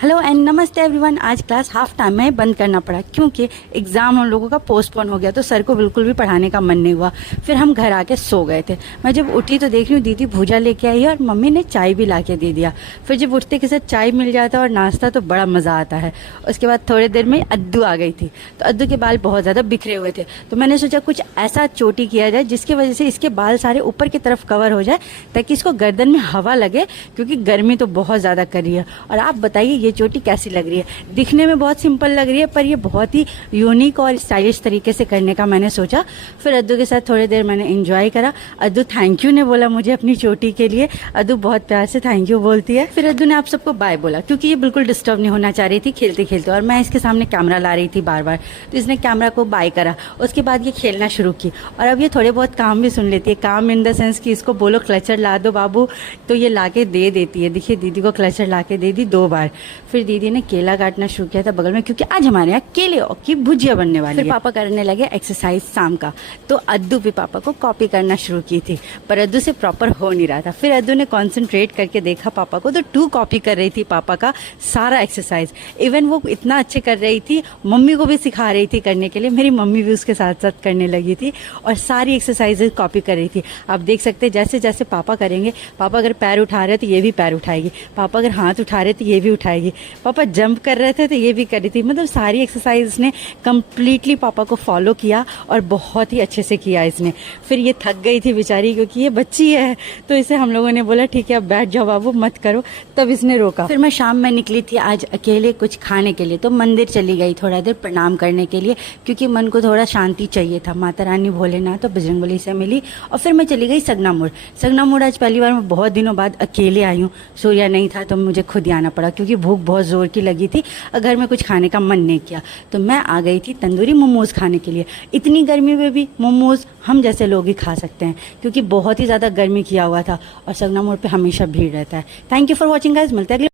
Hello and नमस्ते everyone. आज class half time में बंद करना पड़ा क्योंकि एग्ज़ाम हम लोगों का पोस्टपोन हो गया, तो सर को बिल्कुल भी पढ़ाने का मन नहीं हुआ। फिर हम घर आके सो गए थे। मैं जब उठी तो देख रही हूँ दीदी भूजा लेके आई है और मम्मी ने चाय भी ला के दे दिया। फिर जब उठते के साथ चाय मिल जाता और नाश्ता तो बड़ा मज़ा आता है। उसके बाद थोड़ी देर में अद्दू आ गई थी, तो अद्दू के बाल बहुत ज़्यादा बिखरे हुए थे, तो मैंने सोचा कुछ ऐसा चोटी किया जाए जिसकी वजह से इसके बाल सारे ऊपर की तरफ कवर हो जाए, ताकि इसको गर्दन में हवा लगे, क्योंकि गर्मी तो बहुत ज़्यादा कर रही है। और आप बताइए ये चोटी कैसी लग रही है? दिखने में बहुत सिंपल लग रही है, पर ये बहुत ही यूनिक और स्टाइलिश तरीके से करने का मैंने सोचा। फिर अद्दू के साथ थोड़ी देर मैंने एंजॉय करा। अद्दू थैंक यू ने बोला मुझे अपनी चोटी के लिए। अद्दू बहुत प्यार से थैंक यू बोलती है। फिर अद्दू ने आप सबको बाय बोला, क्योंकि ये बिल्कुल डिस्टर्ब नहीं होना चाह रही थी खेलते खेलते, और मैं इसके सामने कैमरा ला रही थी बार बार, तो इसने कैमरा को बाय करा। उसके बाद ये खेलना शुरू की, और अब ये थोड़े बहुत काम भी सुन लेती है। काम इन द सेंस कि इसको बोलो क्लचर ला दो बाबू, तो ये ला के दे देती है। देखिए दीदी को क्लचर ला के दे दी 2 बार। फिर दीदी ने केला काटना शुरू किया था बगल में, क्योंकि आज हमारे यहाँ केले की भुजिया बनने वाली है। फिर पापा करने लगे एक्सरसाइज शाम का, तो अद्दू भी पापा को कॉपी करना शुरू की थी, पर अद्दू से प्रॉपर हो नहीं रहा था। फिर अद्दू ने कॉन्सेंट्रेट करके देखा पापा को, तो 2 कॉपी कर रही थी पापा का सारा एक्सरसाइज। इवन वो इतना अच्छे कर रही थी, मम्मी को भी सिखा रही थी करने के लिए। मेरी मम्मी भी उसके साथ साथ करने लगी थी और सारी एक्सरसाइजेज कॉपी कर रही थी। आप देख सकते हैं जैसे जैसे पापा करेंगे, पापा अगर पैर उठा रहे तो ये भी पैर उठाएगी, पापा अगर हाथ उठा रहे तो ये भी उठाएगी, पापा जंप कर रहे थे तो ये भी कर रही थी। मतलब सारी एक्सरसाइज ने कम्प्लीटली पापा को फॉलो किया और बहुत ही अच्छे से किया इसने। फिर ये थक गई थी बेचारी, क्योंकि ये बच्ची है, तो इसे हम लोगों ने बोला ठीक है अब बैठ जाओ बाबू मत करो, तब इसने रोका। फिर मैं शाम में निकली थी आज अकेले कुछ खाने के लिए, तो मंदिर चली गई थोड़ा देर प्रणाम करने के लिए, क्योंकि मन को थोड़ा शांति चाहिए था। माता रानी भोलेनाथ और बजरंगबली से मिली, और फिर मैं चली गई सगना मोड़। सगना मोड़ आज पहली बार मैं बहुत दिनों बाद अकेले आई हूँ। सूर्या नहीं था तो मुझे खुद ही आना पड़ा, क्योंकि भूख बहुत जोर की लगी थी और घर में कुछ खाने का मन नहीं किया। तो मैं आ गई थी तंदूरी मोमोज खाने के लिए। इतनी गर्मी में भी मोमोज हम जैसे लोग ही खा सकते हैं, क्योंकि बहुत ही ज़्यादा गर्मी किया हुआ था और सगना मोड़ पे हमेशा भीड़ रहता है। Thank you for watching guys, मिलते हैं अगले